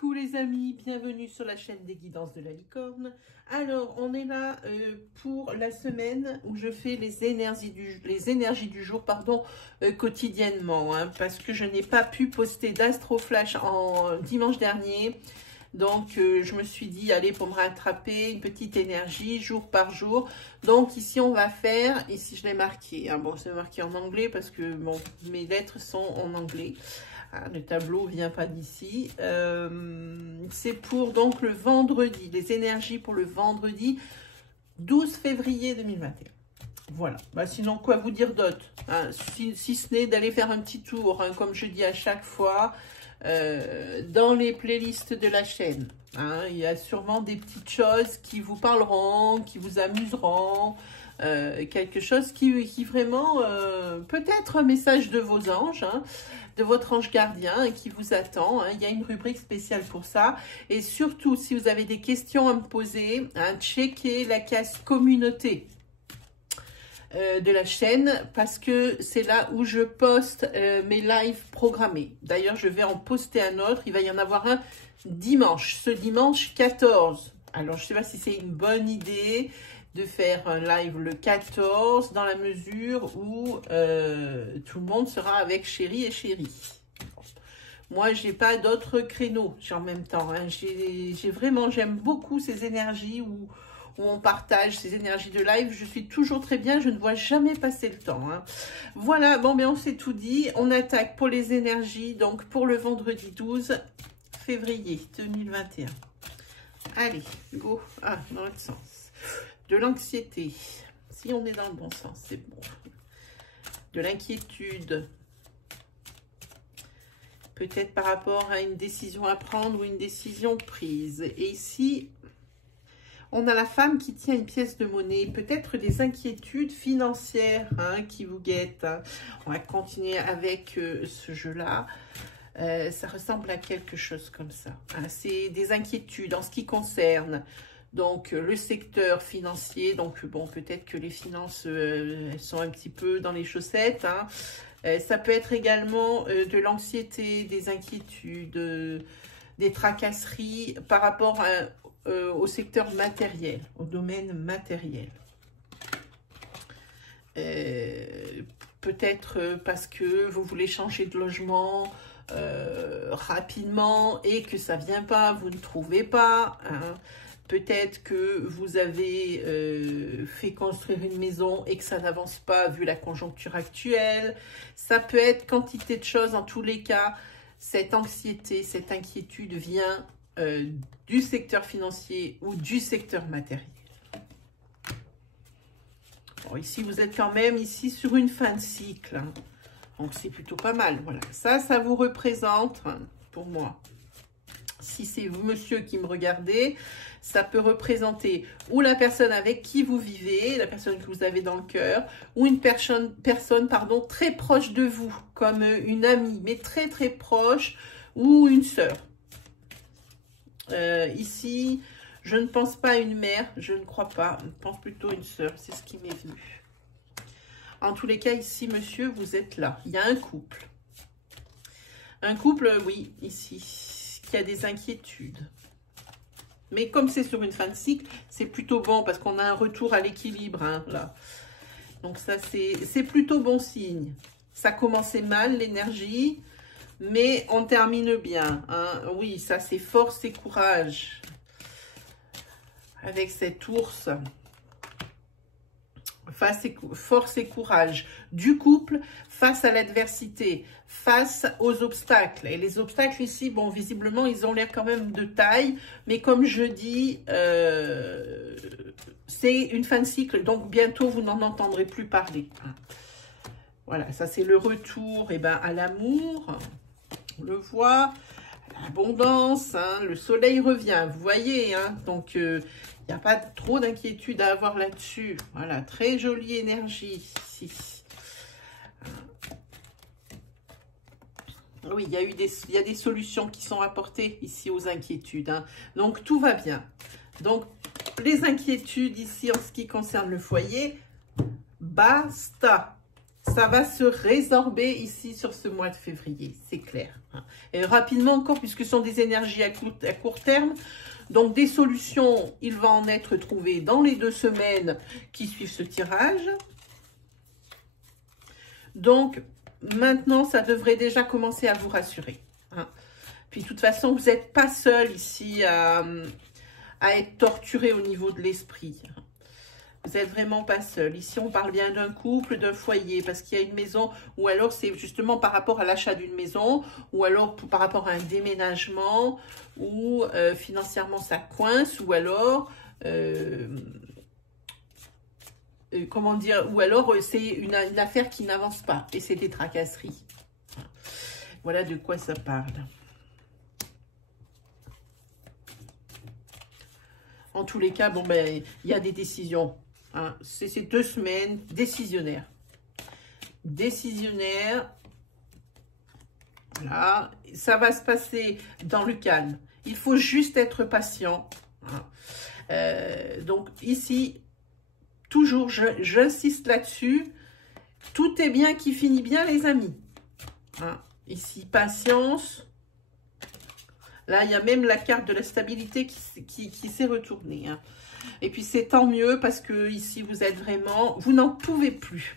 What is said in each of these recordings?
Coucou les amis, bienvenue sur la chaîne des guidances de la licorne. Alors, on est là pour la semaine où je fais les énergies du jour quotidiennement, hein, parce que je n'ai pas pu poster d'Astroflash en dimanche dernier. Donc, je me suis dit, allez, pour me rattraper, une petite énergie jour par jour. Donc, ici, on va faire, ici, je l'ai marqué. Hein, bon, c'est marqué en anglais parce que, bon, mes lettres sont en anglais. Ah, le tableau vient pas d'ici. C'est pour, donc, le vendredi, les énergies pour le vendredi 12 février 2021. Voilà. Bah, sinon, quoi vous dire d'autre, hein, si ce n'est d'aller faire un petit tour, hein, comme je dis à chaque fois, dans les playlists de la chaîne. Hein, il y a sûrement des petites choses qui vous parleront, qui vous amuseront, quelque chose qui vraiment, peut-être un message de vos anges, hein, de votre ange gardien, hein, qui vous attend. Hein. Il y a une rubrique spéciale pour ça. Et surtout, si vous avez des questions à me poser, hein, checkez la case communauté de la chaîne, parce que c'est là où je poste mes lives programmés. D'ailleurs, je vais en poster un autre. Il va y en avoir un dimanche, ce dimanche 14. Alors, je ne sais pas si c'est une bonne idée de faire un live le 14, dans la mesure où tout le monde sera avec chéri et chérie. Moi, j'ai pas d'autres créneaux en même temps. Hein. J'aime beaucoup ces énergies où on partage ces énergies de live. Je suis toujours très bien, je ne vois jamais passer le temps. Hein. Voilà, bon, mais on s'est tout dit. On attaque pour les énergies, donc pour le vendredi 12 février 2021. Allez, go. Ah, dans l'autre sens. De l'anxiété. Si on est dans le bon sens, c'est bon. De l'inquiétude. Peut-être par rapport à une décision à prendre ou une décision prise. Et ici, on a la femme qui tient une pièce de monnaie, peut-être des inquiétudes financières, hein, qui vous guettent. Hein. On va continuer avec ce jeu-là. Ça ressemble à quelque chose comme ça. Hein. C'est des inquiétudes en ce qui concerne donc le secteur financier. Donc bon, peut-être que les finances elles sont un petit peu dans les chaussettes. Hein. Ça peut être également de l'anxiété, des inquiétudes, des tracasseries par rapport au secteur matériel, au domaine matériel. Peut-être parce que vous voulez changer de logement rapidement et que ça ne vient pas, vous ne trouvez pas. Hein. Peut-être que vous avez fait construire une maison et que ça n'avance pas vu la conjoncture actuelle. Ça peut être quantité de choses. En tous les cas, cette anxiété, cette inquiétude vient du secteur financier ou du secteur matériel. Bon, ici, vous êtes quand même ici sur une fin de cycle. Hein. Donc, c'est plutôt pas mal. Voilà. Ça vous représente, hein, pour moi. Si c'est vous, monsieur, qui me regardez, ça peut représenter ou la personne avec qui vous vivez, la personne que vous avez dans le cœur, ou une personne très proche de vous, comme une amie, mais très, très proche, ou une sœur. Ici, je ne pense pas à une mère, je ne crois pas, je pense plutôt à une sœur, c'est ce qui m'est venu. En tous les cas, ici, monsieur, vous êtes là. Il y a un couple. Un couple, oui, ici, qui a des inquiétudes. Mais comme c'est sur une fin de cycle, c'est plutôt bon parce qu'on a un retour à l'équilibre, hein, là. Donc ça, c'est plutôt bon signe. Ça commençait mal, l'énergie, mais on termine bien. Hein. Oui, ça, c'est force et courage. Avec cet ours. Force et courage du couple face à l'adversité, face aux obstacles. Et les obstacles ici, bon, visiblement, ils ont l'air quand même de taille, mais comme je dis, c'est une fin de cycle, donc bientôt, vous n'en entendrez plus parler. Voilà, ça c'est le retour à l'amour, on le voit, à l'abondance, hein, le soleil revient, vous voyez, hein, donc il n'y a pas trop d'inquiétude à avoir là-dessus. Voilà, très jolie énergie ici. Oui, il y a des solutions qui sont apportées ici aux inquiétudes. Hein. Donc, tout va bien. Donc, les inquiétudes ici en ce qui concerne le foyer, basta. ça va se résorber ici sur ce mois de février, c'est clair. Et rapidement encore, puisque ce sont des énergies à court terme, donc des solutions, il va en être trouvé dans les 2 semaines qui suivent ce tirage. Donc, maintenant, ça devrait déjà commencer à vous rassurer. Puis, de toute façon, vous n'êtes pas seul ici à être torturé au niveau de l'esprit. Vous n'êtes vraiment pas seul. Ici, on parle bien d'un couple, d'un foyer, parce qu'il y a une maison, ou alors c'est justement par rapport à l'achat d'une maison, ou alors par rapport à un déménagement, ou financièrement ça coince, ou alors, comment dire, ou alors c'est une affaire qui n'avance pas, et c'est des tracasseries. Voilà de quoi ça parle. En tous les cas, bon ben, il y a des décisions. Hein. C'est ces 2 semaines décisionnaires. Décisionnaires. Voilà. Ça va se passer dans le calme. Il faut juste être patient. Hein. Donc ici, toujours, j'insiste là-dessus. Tout est bien qui finit bien, les amis. Hein. Ici, patience. Là, il y a même la carte de la stabilité qui s'est retournée. Hein. Et puis, c'est tant mieux parce que ici, vous êtes vraiment... Vous n'en pouvez plus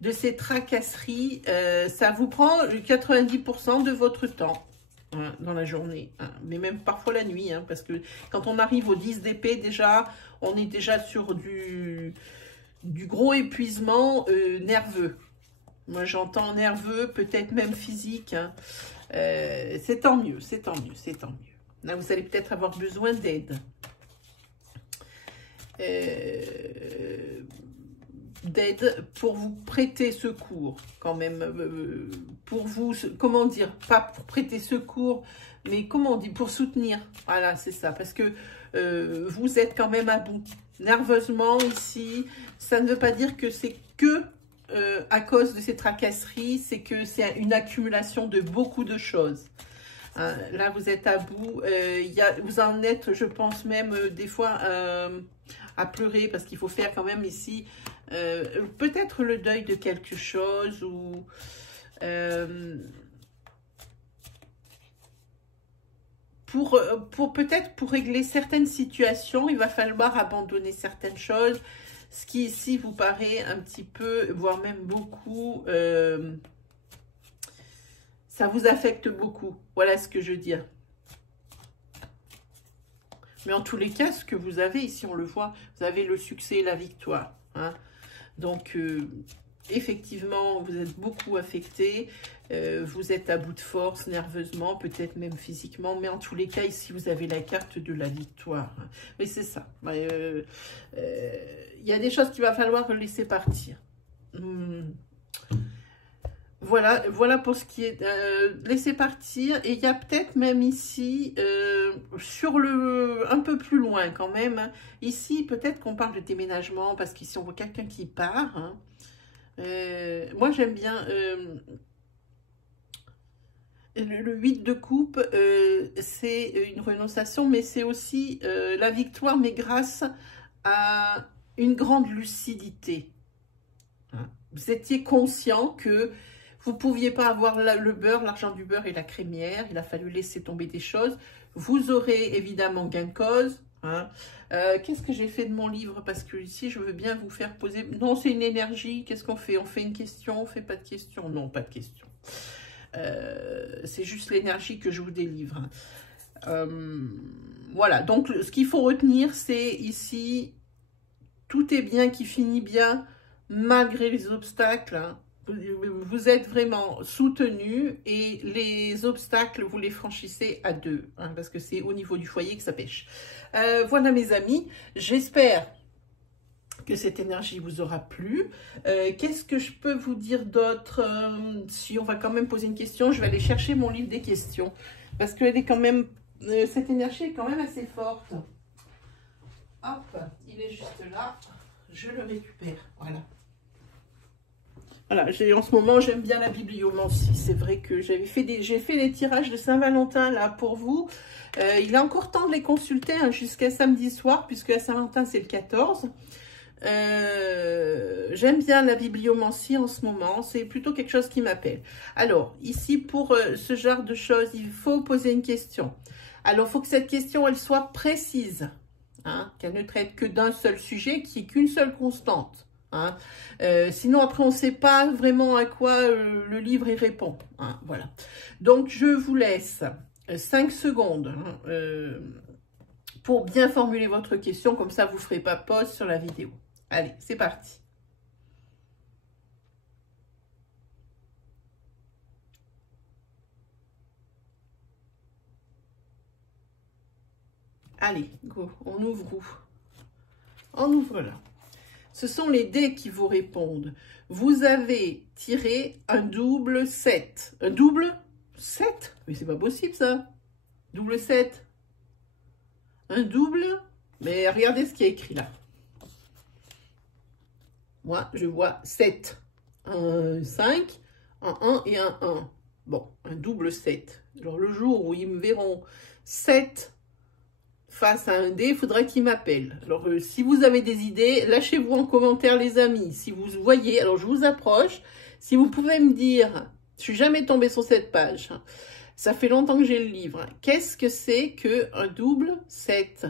de ces tracasseries. Ça vous prend 90% de votre temps hein, dans la journée. Hein, mais même parfois la nuit. Hein, parce que quand on arrive au 10 d'épée, déjà, on est déjà sur du gros épuisement nerveux. Moi, j'entends nerveux, peut-être même physique. Hein. C'est tant mieux, c'est tant mieux, c'est tant mieux. Là, vous allez peut-être avoir besoin d'aide. D'aide pour vous prêter secours, quand même. Pour vous, comment dire, pas pour prêter secours, mais comment on dit, pour soutenir. Voilà, c'est ça, parce que vous êtes quand même à bout. Nerveusement, ici, ça ne veut pas dire que c'est que... à cause de ces tracasseries, c'est que c'est une accumulation de beaucoup de choses. Hein, là, vous êtes à bout. Vous en êtes, je pense même, des fois à pleurer parce qu'il faut faire quand même ici peut-être le deuil de quelque chose ou... peut-être pour régler certaines situations, il va falloir abandonner certaines choses. Ce qui ici vous paraît un petit peu, voire même beaucoup, ça vous affecte beaucoup. Voilà ce que je veux dire. Mais en tous les cas, ce que vous avez ici, on le voit, vous avez le succès et la victoire. Hein. Donc, effectivement, vous êtes beaucoup affecté. Vous êtes à bout de force, nerveusement, peut-être même physiquement. Mais en tous les cas, ici, vous avez la carte de la victoire. Mais c'est ça. Il y a des choses qu'il va falloir laisser partir. Voilà pour ce qui est laisser partir. Et il y a peut-être même ici, un peu plus loin quand même, hein, ici peut-être qu'on parle de déménagement, parce qu'ici on voit quelqu'un qui part. Hein. Moi j'aime bien le 8 de coupe, c'est une renonciation, mais c'est aussi la victoire, mais grâce à une grande lucidité. Hein. Vous étiez conscient que vous ne pouviez pas avoir le beurre, l'argent du beurre et la crémière. Il a fallu laisser tomber des choses. Vous aurez évidemment gain de cause. Hein. Qu'est-ce que j'ai fait de mon livre? Parce que ici, je veux bien vous faire poser... Non, c'est une énergie. Qu'est-ce qu'on fait? On fait une question? On fait pas de question? Non, pas de question. C'est juste l'énergie que je vous délivre. Voilà. Donc, ce qu'il faut retenir, c'est ici, tout est bien qui finit bien, malgré les obstacles. Hein. Vous êtes vraiment soutenu et les obstacles, vous les franchissez à deux, hein, parce que c'est au niveau du foyer que ça pêche. Voilà mes amis, j'espère que cette énergie vous aura plu. Qu'est-ce que je peux vous dire d'autre? Si on va quand même poser une question, je vais aller chercher mon livre des questions, parce que elle est quand même, cette énergie est quand même assez forte. Hop, il est juste là, je le récupère, voilà. Voilà, en ce moment, j'aime bien la bibliomancie. C'est vrai que j'ai fait les tirages de Saint-Valentin là pour vous. Il est encore temps de les consulter hein, jusqu'à samedi soir, puisque à Saint-Valentin, c'est le 14. J'aime bien la bibliomancie en ce moment, c'est plutôt quelque chose qui m'appelle. Alors, ici, pour ce genre de choses, il faut poser une question. Alors, il faut que cette question, elle soit précise, hein, qu'elle ne traite que d'un seul sujet, qui est qu'une seule constante. Hein. Sinon, après, on ne sait pas vraiment à quoi le livre y répond. Hein, voilà. Donc, je vous laisse 5 secondes hein, pour bien formuler votre question, comme ça, vous ne ferez pas pause sur la vidéo. Allez, c'est parti. Allez, go, on ouvre où? On ouvre là. Ce sont les dés qui vous répondent. Vous avez tiré un double 7. Un double 7? Mais c'est pas possible ça. Double 7. Un double. Mais regardez ce qui est écrit là. Moi, je vois 7. Un 5, un 1 et un 1. Bon, un double 7. Alors le jour où ils me verront 7 face à un dé, il faudrait qu'il m'appelle. Alors, si vous avez des idées, lâchez-vous en commentaire, les amis. Si vous voyez, alors je vous approche. Si vous pouvez me dire, je suis jamais tombée sur cette page. Hein, ça fait longtemps que j'ai le livre. Qu'est-ce que c'est qu'un double 7?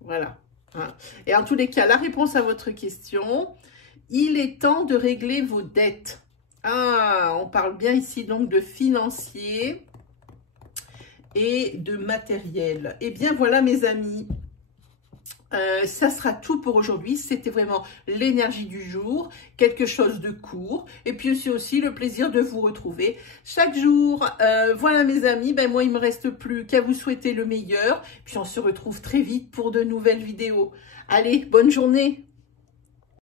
Voilà. Hein. Et en tous les cas, la réponse à votre question, il est temps de régler vos dettes. Ah, on parle bien ici donc de financier et de matériel. Et bien voilà mes amis, ça sera tout pour aujourd'hui. C'était vraiment l'énergie du jour, quelque chose de court, et puis aussi le plaisir de vous retrouver chaque jour. Voilà mes amis, ben moi il me reste plus qu'à vous souhaiter le meilleur, puis on se retrouve très vite pour de nouvelles vidéos. Allez, bonne journée.